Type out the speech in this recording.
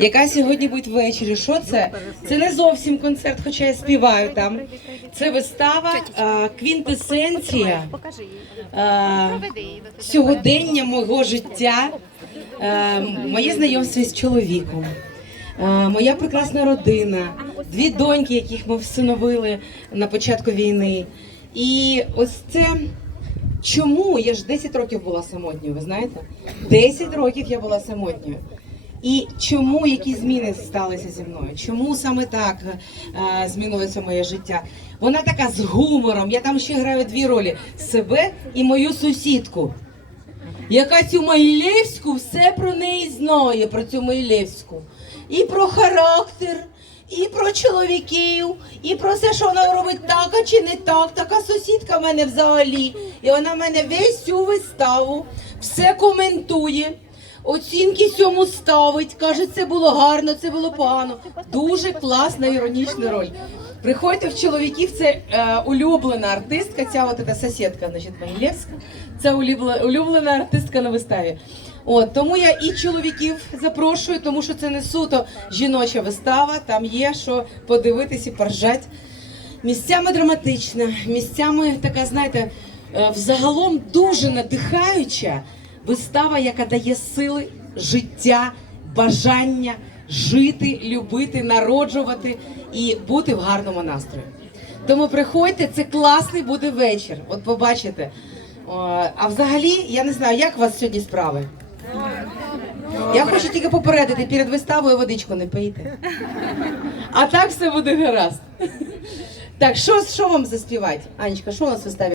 яка сьогодні буде ввечері. Що це? Це не зовсім концерт, хоча я співаю там. Це вистава а, квінтесенція а, сьогодення мого життя, а, моє знайомство з чоловіком. Моя прекрасна родина, дві доньки, яких ми всиновили на початку війни. І ось це чому я ж 10 років була самотньою, ви знаєте? 10 років я була самотньою. І чому які зміни сталися зі мною? Чому саме так е, змінилося моє життя? Вона така з гумором. Я там ще граю дві ролі: себе і мою сусідку. Яка цю Маїлєвську все про неї знає, про цю Маїлєвську. І про характер, і про чоловіків, і про все, що вона робить так, а чи не так. Така сусідка в мене взагалі. І вона в мене весь цю виставу все коментує. Оцінки цьому ставить, каже, це було гарно, це було погано. Дуже класна іронічна роль. Приходьте в чоловіків, це е, улюблена артистка, ця от эта сусідка, значить, Маїлєвська. Це улюблена артистка на виставі. От тому я і чоловіків запрошую, тому що це не суто жіноча вистава. Там є що подивитись і поржать. Місцями драматична, місцями така, знаєте, е, взагалом дуже надихаюча вистава, яка дає сили, життя, бажання жити, любити, народжувати і бути в гарному настрої. Тому приходьте, це класний буде вечір. От побачите. А взагалі, я не знаю, як у вас сьогодні справи. Я хочу тільки попередити, перед виставою водичку не пийте. А так все буде гаразд. Так, що, що вам заспівати? Анечка, що у нас виставі?